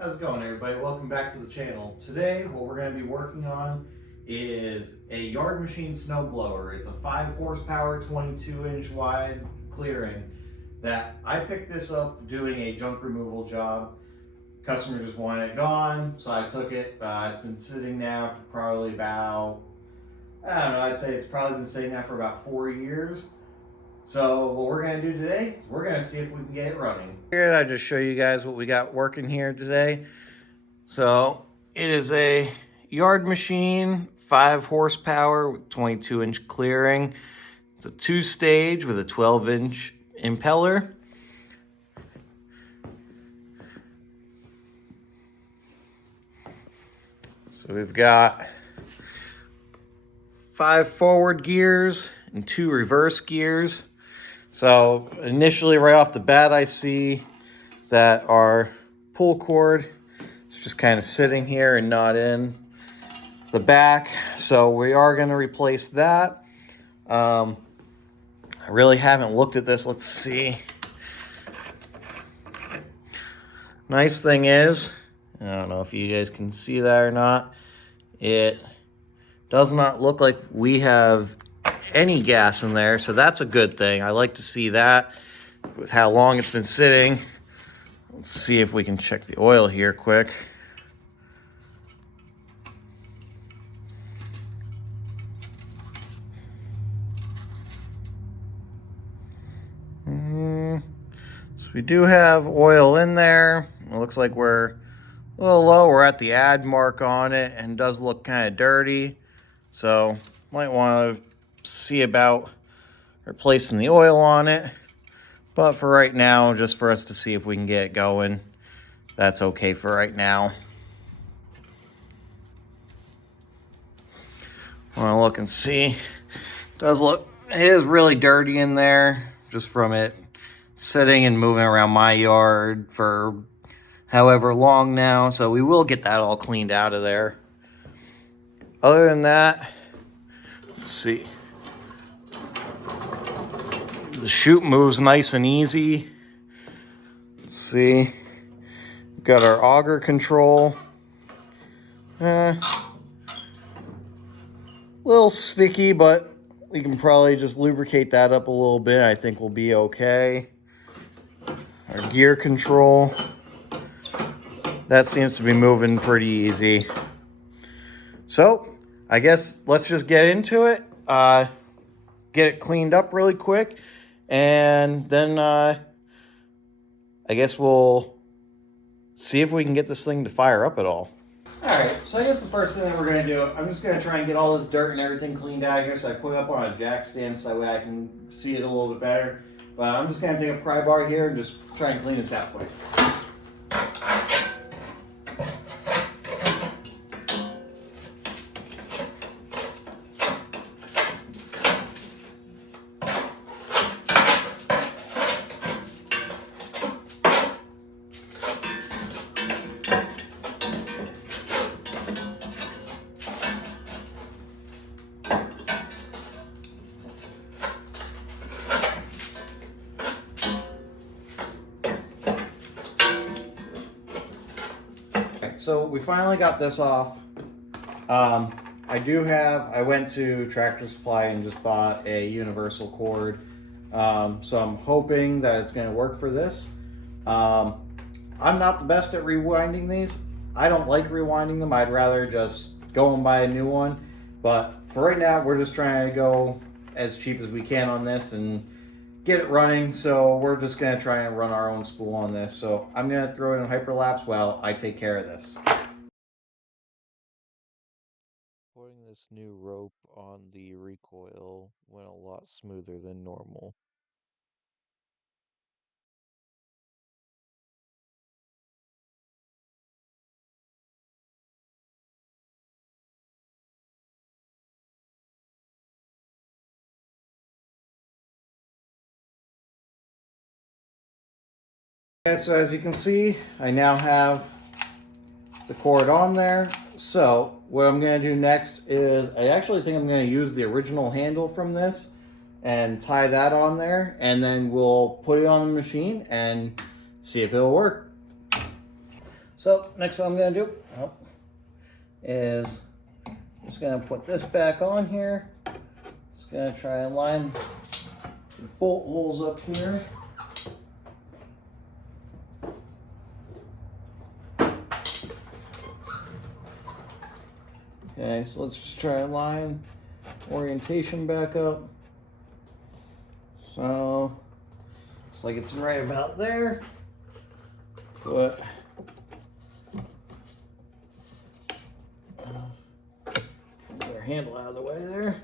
How's it going, everybody? Welcome back to the channel. Today what we're going to be working on is a yard machine snowblower. It's a 5 horsepower 22-inch wide clearing that I picked this up doing a junk removal job. Customer just wanted it gone, so I took it. It's been sitting now for probably about, I don't know, I'd say it's probably been sitting now for about 4 years. So what we're going to do today is we're going to see if we can get it running. Here, I just show you guys what we got working here today. So it is a yard machine, 5 horsepower with 22-inch clearing. It's a 2-stage with a 12-inch impeller. So we've got 5 forward gears and 2 reverse gears. So initially right off the bat, I see that our pull cord is just kind of sitting here and not in the back. So we are going to replace that. I really haven't looked at this. Let's see. Nice thing is, I don't know if you guys can see that or not, it does not look like we have any gas in there, so that's a good thing. I like to see that with how long it's been sitting. Let's see if we can check the oil here quick. So we do have oil in there. It looks like we're a little low. We're at the add mark on it and does look kind of dirty. So might want to see about replacing the oil on it. But for right now, just for us to see if we can get it going, that's okay for right now. I want to look and see. It does look, it is really dirty in there just from it sitting and moving around my yard for however long now. So we will get that all cleaned out of there. Other than that, let's see. The chute moves nice and easy. Let's see. We've got our auger control. A little sticky, but we can probably just lubricate that up a little bit. I think we'll be okay. Our gear control. That seems to be moving pretty easy. So, I guess let's just get into it. Get it cleaned up really quick. And then I guess we'll see if we can get this thing to fire up at all. Alright, so I guess the first thing that we're going to do, I'm just going to try and get all this dirt and everything cleaned out here. So I put it up on a jack stand so that way I can see it a little bit better. But I'm just going to take a pry bar here and just try and clean this out quick. So we finally got this off. I went to Tractor Supply and just bought a universal cord. So I'm hoping that it's going to work for this. I'm not the best at rewinding these. I don't like rewinding them. I'd rather just go and buy a new one. But for right now, we're just trying to go as cheap as we can on this and get it running. So we're just going to try and run our own spool on this. So I'm going to throw it in hyperlapse while I take care of this. Putting this new rope on the recoil went a lot smoother than normal. Okay, so as you can see, I now have the cord on there. So what I'm going to do next is I actually think I'm going to use the original handle from this and tie that on there, and then we'll put it on the machine and see if it'll work. So next what I'm going to do is just going to put this back on here. Just going to try and line the bolt holes up here. Okay, so let's just try and line orientation back up. So looks like it's right about there. Put our handle out of the way there.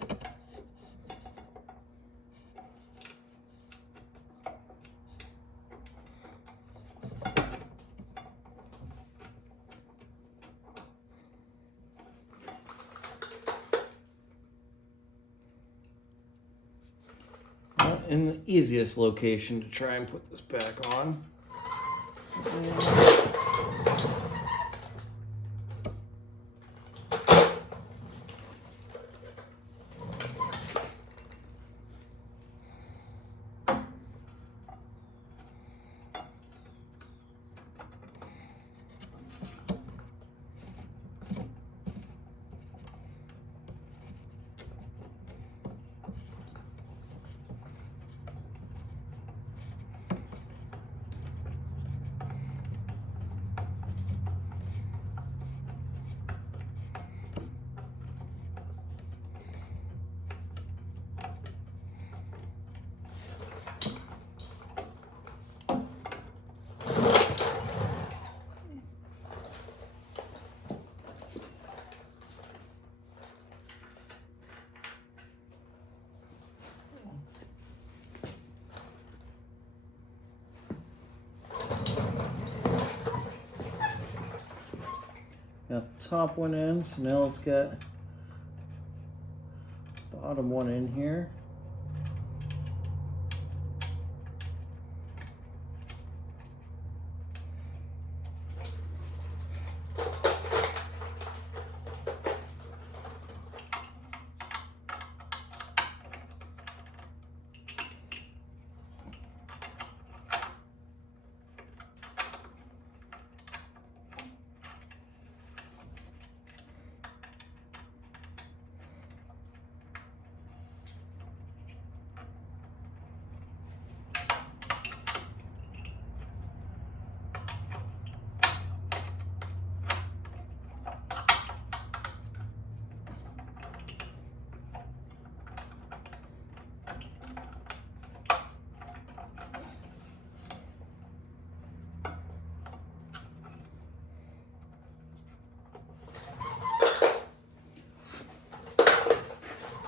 In the easiest location to try and put this back on. Got the top one in, so now let's get the bottom one in here.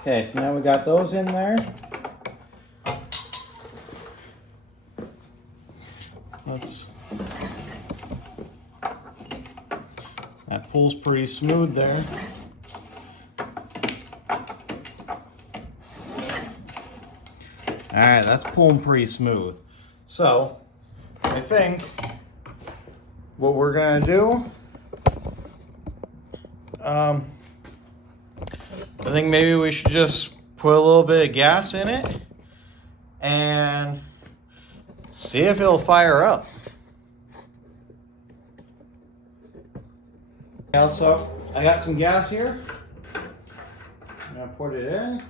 Okay, so now we got those in there. That pulls pretty smooth there. Alright, that's pulling pretty smooth. So, I think what we're going to do, I think maybe we should just put a little bit of gas in it and see if it'll fire up. So I got some gas here. I'm going to put it in.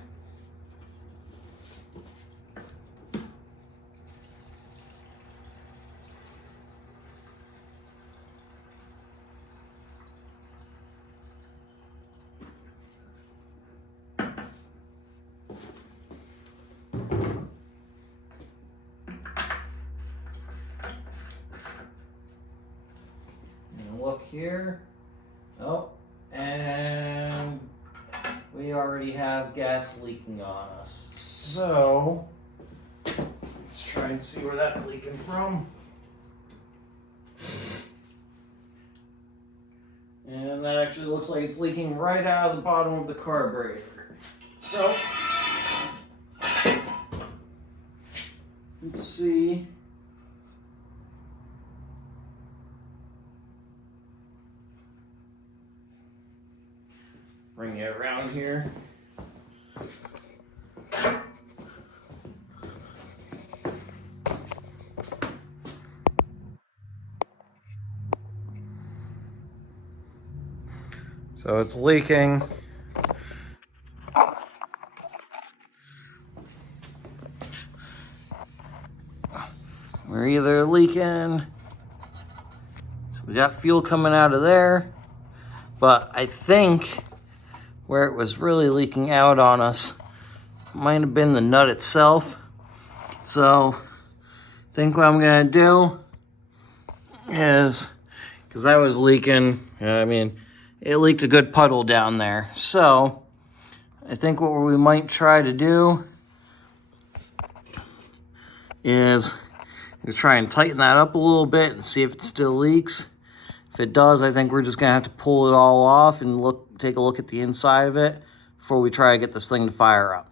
Look here. Oh, and we already have gas leaking on us. So let's try and see where that's leaking from. And that actually looks like it's leaking right out of the bottom of the carburetor. So let's see. Bring it around here. So it's leaking. We're either leaking, so we got fuel coming out of there, but I think where it was really leaking out on us might have been the nut itself. So I think what I'm gonna do is, because I was leaking, I mean, it leaked a good puddle down there. So I think what we might try to do is try and tighten that up a little bit and see if it still leaks. If it does, I think we're just gonna have to pull it all off and take a look at the inside of it before we try to get this thing to fire up.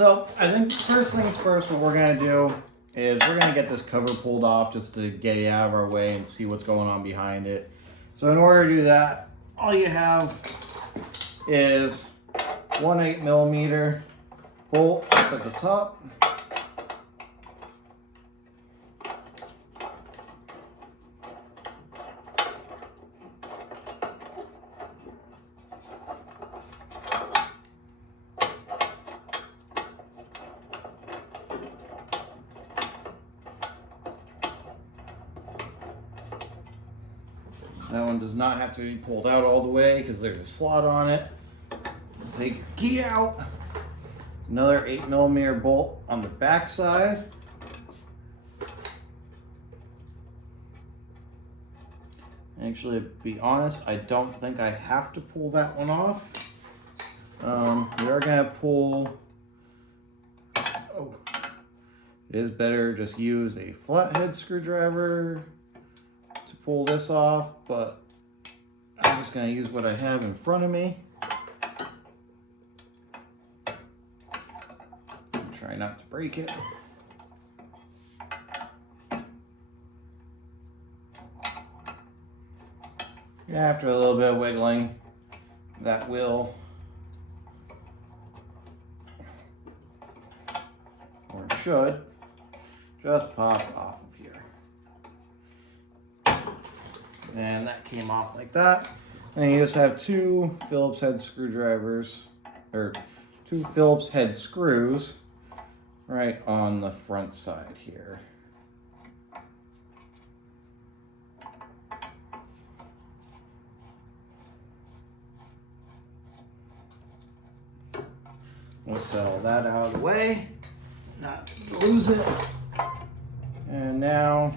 So I think first things first, what we're gonna do is we're gonna get this cover pulled off just to get it out of our way and see what's going on behind it. So in order to do that, all you have is 1 8mm bolt up at the top. That one does not have to be pulled out all the way because there's a slot on it. Take your key out. Another 8mm bolt on the back side. Actually, to be honest, I don't think I have to pull that one off. We are going to pull... Oh, it is better just use a flathead screwdriver to pull this off, but I'm just going to use what I have in front of me. Try not to break it. After a little bit of wiggling, that will, or it should, just pop off of here. And that came off like that. And you just have 2 Phillips head screwdrivers, or 2 Phillips head screws right on the front side here. We'll settle that out of the way, not lose it. And now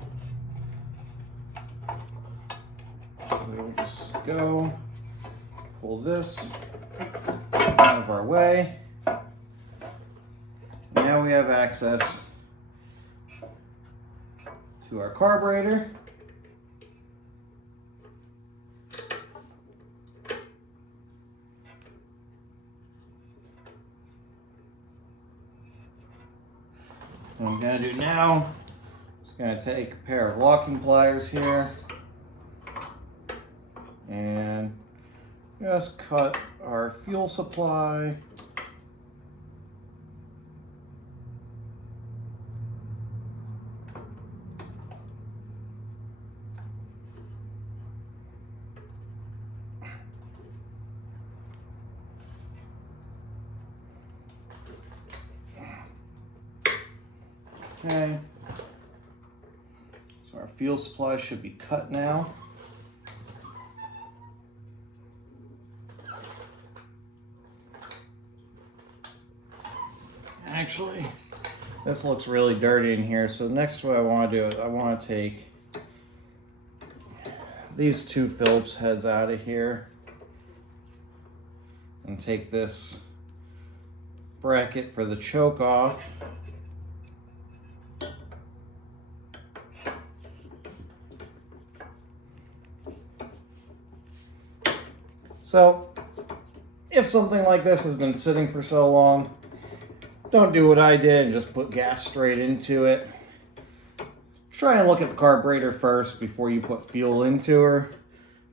we'll just go pull this out of our way. Now we have access to our carburetor. What I'm going to do now is going to take a pair of locking pliers here and just cut our fuel supply . Okay, so our fuel supply should be cut now. Actually, this looks really dirty in here, so next what I want to do is I want to take these 2 Phillips heads out of here and take this bracket for the choke off. So, if something like this has been sitting for so long, don't do what I did and just put gas straight into it. Try and look at the carburetor first before you put fuel into her,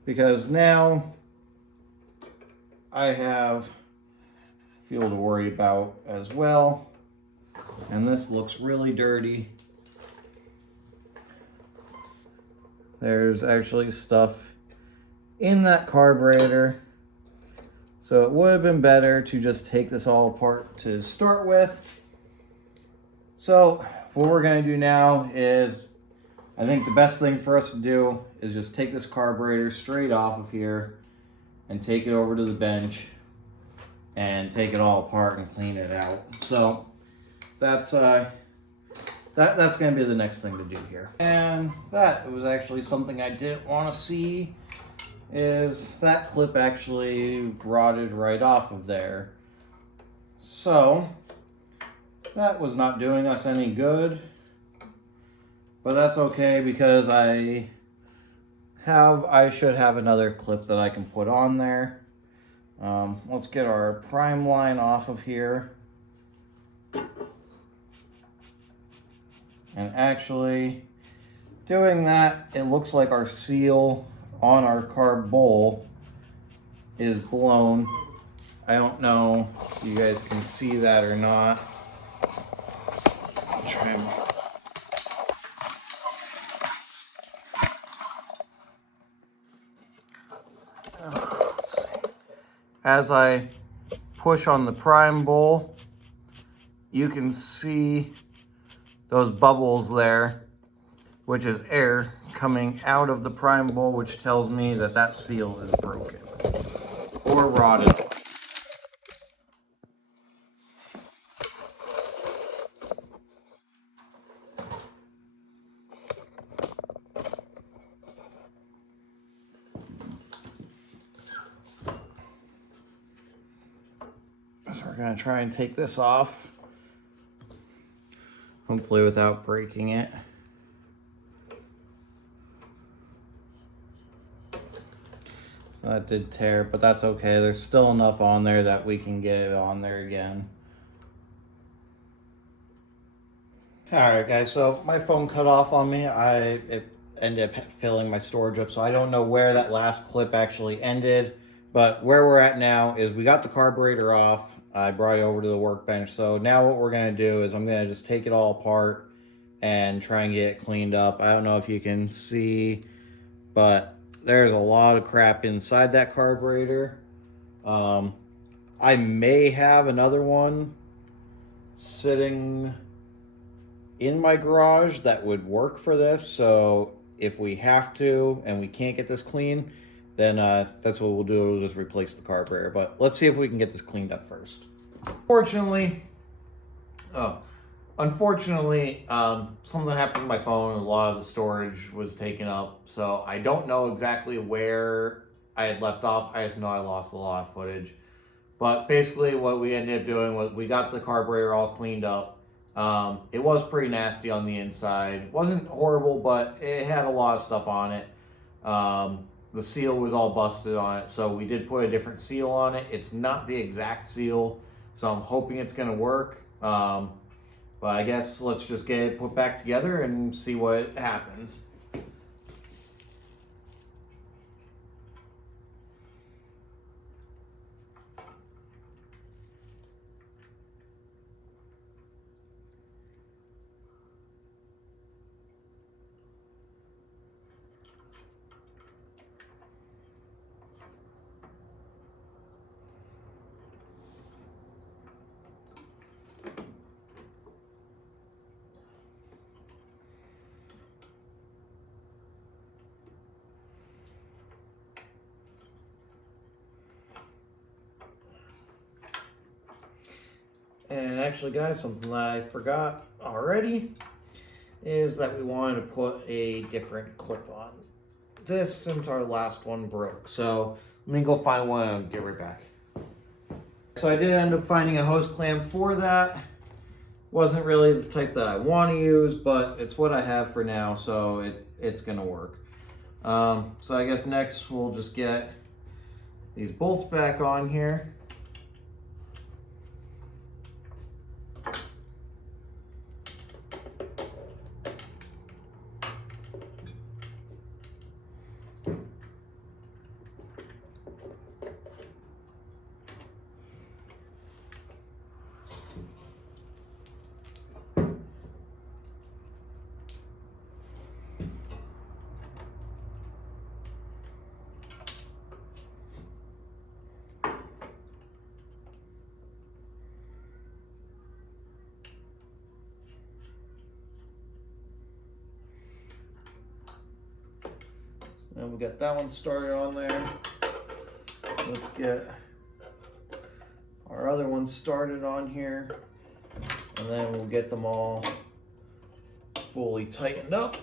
because now I have fuel to worry about as well. And this looks really dirty. There's actually stuff in that carburetor. So it would have been better to just take this all apart to start with. So what we're going to do now is, I think the best thing for us to do is just take this carburetor straight off of here and take it over to the bench and take it all apart and clean it out. So that's that's going to be the next thing to do here. And that was actually something I didn't want to see, is that clip actually rotted right off of there. So that was not doing us any good, but that's okay because I should have another clip that I can put on there. Let's get our prime line off of here. And actually, doing that, it looks like our seal on our carb bowl is blown. I don't know if you guys can see that or not. I'll try and... let's see. As I push on the prime bowl, you can see those bubbles there, which is air coming out of the prime bowl, which tells me that that seal is broken or rotted. So we're gonna try and take this off, hopefully without breaking it. So that did tear, but that's okay. There's still enough on there that we can get it on there again. Alright guys, so my phone cut off on me. It ended up filling my storage up, so I don't know where that last clip actually ended. But where we're at now is we got the carburetor off. I brought it over to the workbench. So now what we're going to do is I'm going to just take it all apart and try and get it cleaned up. I don't know if you can see, but there's a lot of crap inside that carburetor. I may have another one sitting in my garage that would work for this. So if we have to and we can't get this clean, then that's what we'll do. We'll just replace the carburetor. But let's see if we can get this cleaned up first. Unfortunately, something happened with my phone. A lot of the storage was taken up. So I don't know exactly where I had left off. I just know I lost a lot of footage. But basically what we ended up doing was we got the carburetor all cleaned up. It was pretty nasty on the inside. It wasn't horrible, but it had a lot of stuff on it. The seal was all busted on it, so we did put a different seal on it. It's not the exact seal, so I'm hoping it's going to work. But I guess let's just get it put back together and see what happens. And actually guys, something that I forgot already is that we wanted to put a different clip on this since our last one broke. So let me go find one and get right back. So I did end up finding a hose clamp for that. Wasn't really the type that I want to use, but it's what I have for now, so it's gonna work. So I guess next we'll just get these bolts back on here. And we got that one started on there. Let's get our other one started on here, and then we'll get them all fully tightened up.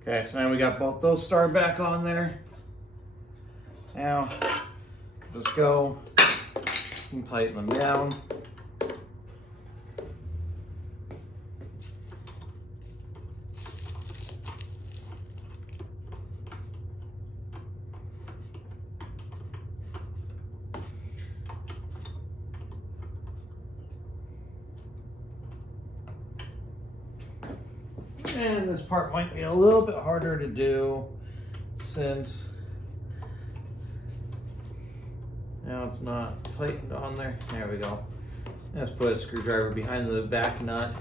Okay, so now we got both those started back on there. Now, just go and tighten them down. And this part might be a little bit harder to do since now it's not tightened on there. There we go. Let's put a screwdriver behind the back nut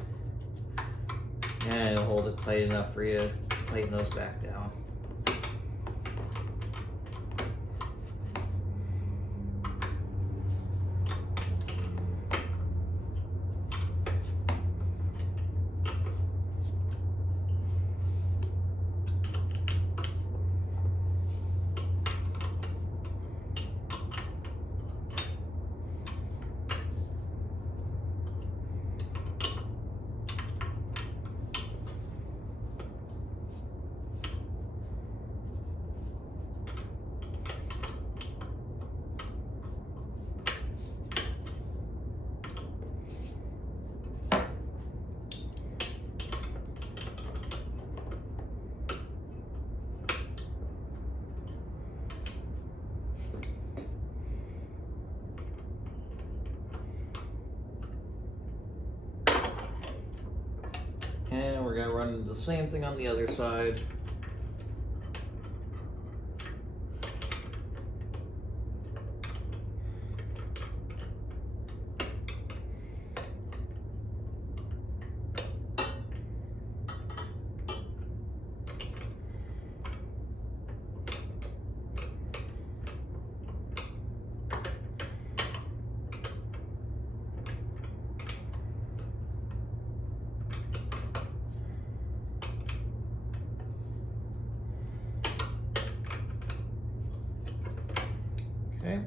and it'll hold it tight enough for you to tighten those back down. And we're going to run the same thing on the other side. Okay.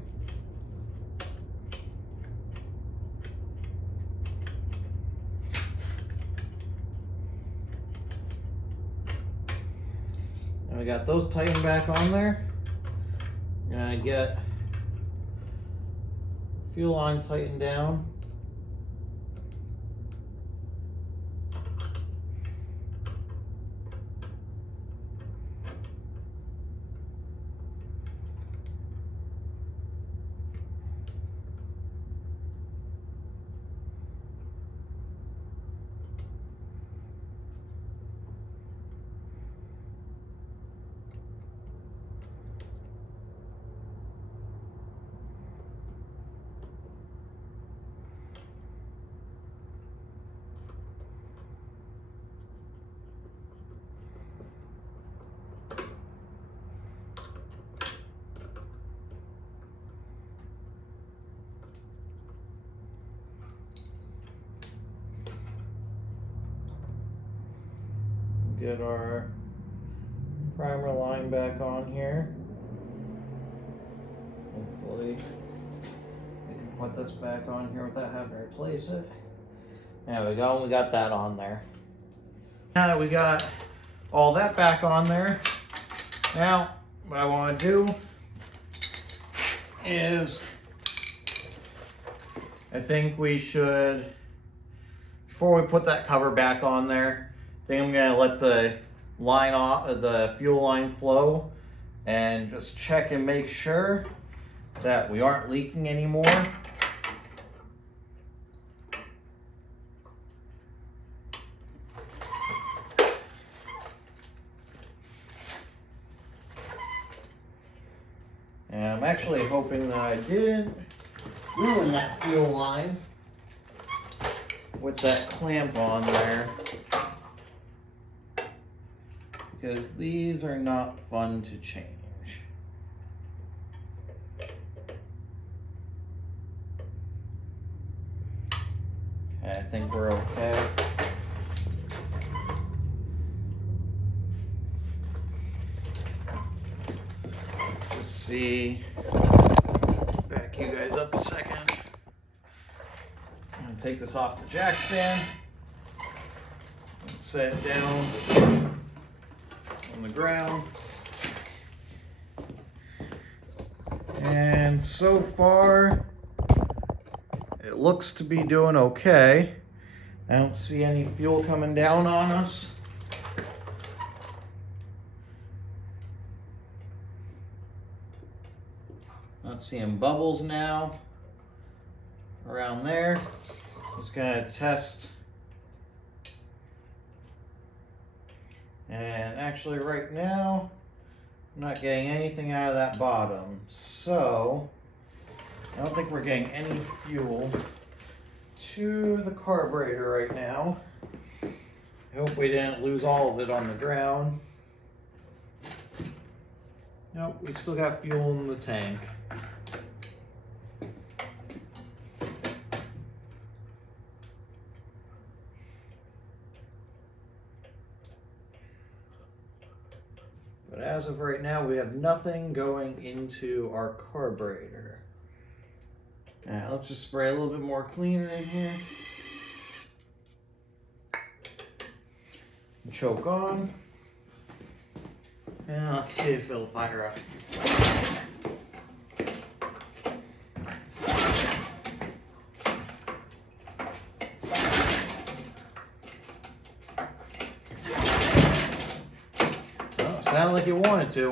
And we got those tightened back on there. I'm gonna get fuel line tightened down. Get our primer line back on here. Hopefully we can put this back on here without having to replace it. There we go, we got that on there. Now that we got all that back on there, now what I want to do is I think we should, before we put that cover back on there, I think I'm gonna let the line off, the fuel line flow, and just check and make sure that we aren't leaking anymore. actually hoping that I didn't ruin that fuel line with that clamp on there, because these are not fun to change. Okay, I think we're okay. Let's just see. Back you guys up a second. I'm gonna take this off the jack stand and set it down on the ground. And so far, it looks to be doing okay. I don't see any fuel coming down on us. Not seeing bubbles now around there. Just gonna test. And actually right now, I'm not getting anything out of that bottom. So, I don't think we're getting any fuel to the carburetor right now. I hope we didn't lose all of it on the ground. Nope, we still got fuel in the tank. But as of right now, we have nothing going into our carburetor. Now, let's just spray a little bit more cleaner in here. Choke on. And let's see if it'll fire up. Oh, sounded like it wanted to.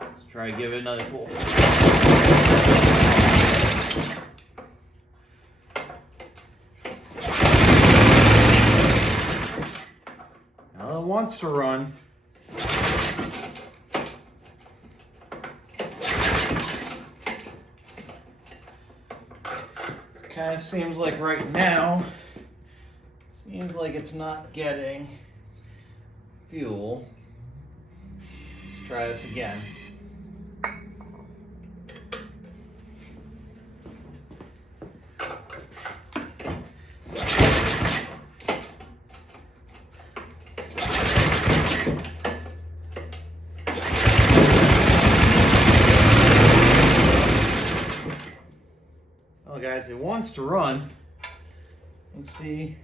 Let's try to give it another pull. Wants to run. Kind of seems like right now, seems like it's not getting fuel. Let's try this again. Guys, it wants to run. Let's see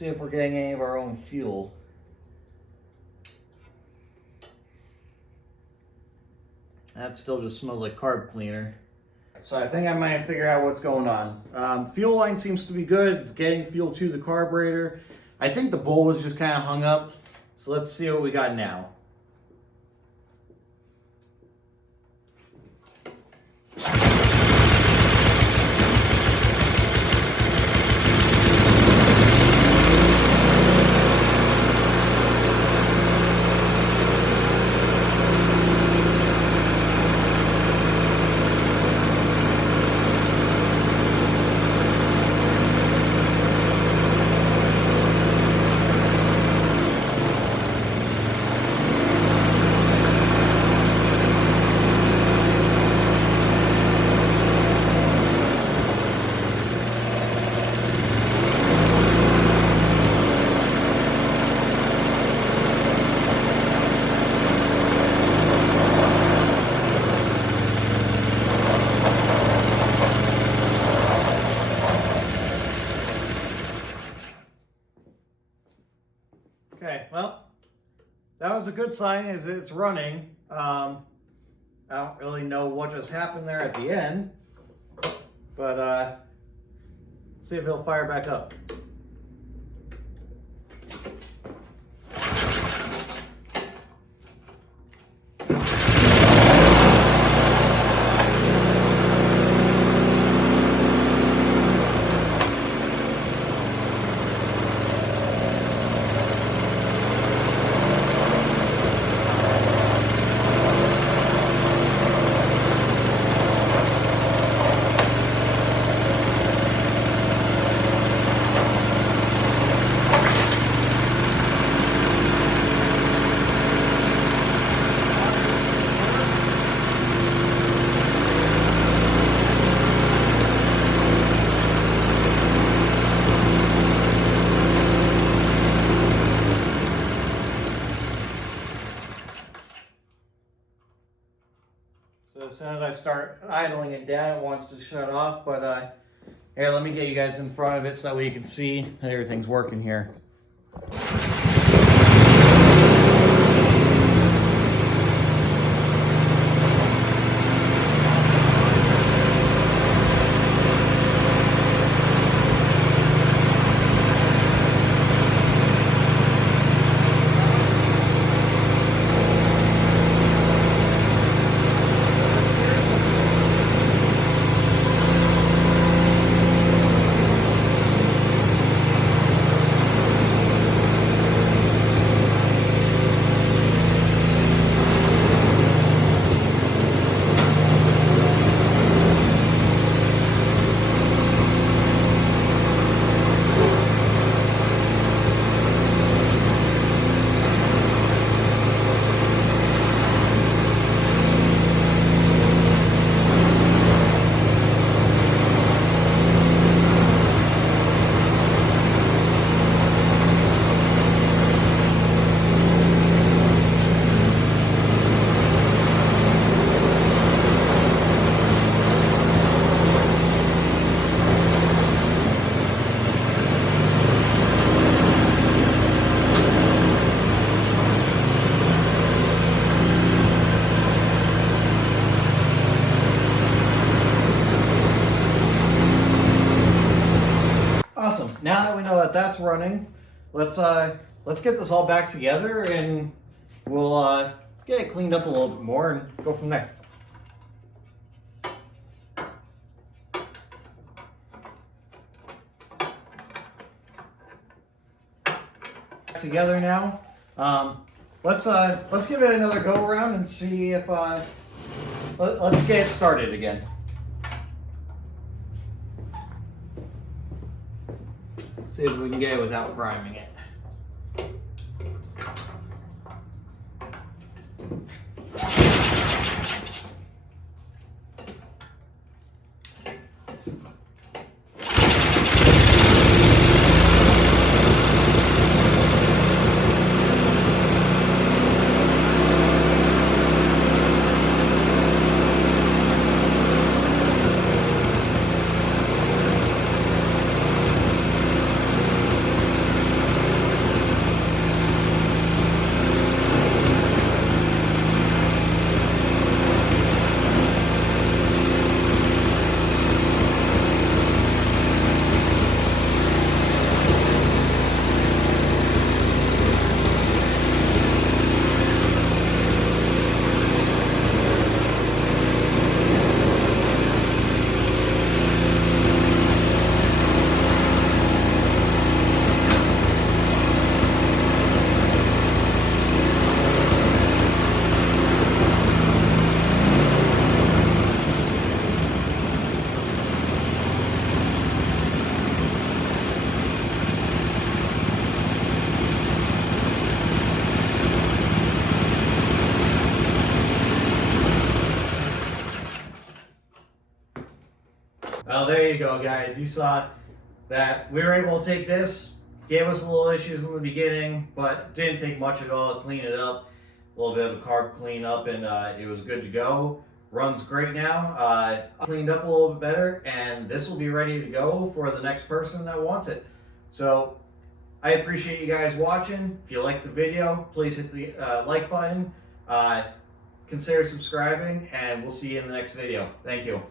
if we're getting any of our own fuel. That still just smells like carb cleaner. So I think I might have figured out what's going on. Fuel line seems to be good, getting fuel to the carburetor. I think the bowl was just kind of hung up. So let's see what we got now. Okay, well, that was a good sign, is it's running. I don't really know what just happened there at the end, but let's see if it'll fire back up. start idling it down, it wants to shut off, but here, let me get you guys in front of it so that way you can see that everything's working here. Awesome. Now that we know that that's running, let's get this all back together and we'll get it cleaned up a little bit more and go from there. Together now. Let's give it another go around and see if let's get it started again. See if we can get it without priming it. Well, there you go, guys. You saw that we were able to take this, gave us a little issues in the beginning, but didn't take much at all to clean it up. A little bit of a carb cleanup, and it was good to go. Runs great now. Cleaned up a little bit better, and this will be ready to go for the next person that wants it. So I appreciate you guys watching. If you liked the video, please hit the like button. Consider subscribing, and we'll see you in the next video. Thank you.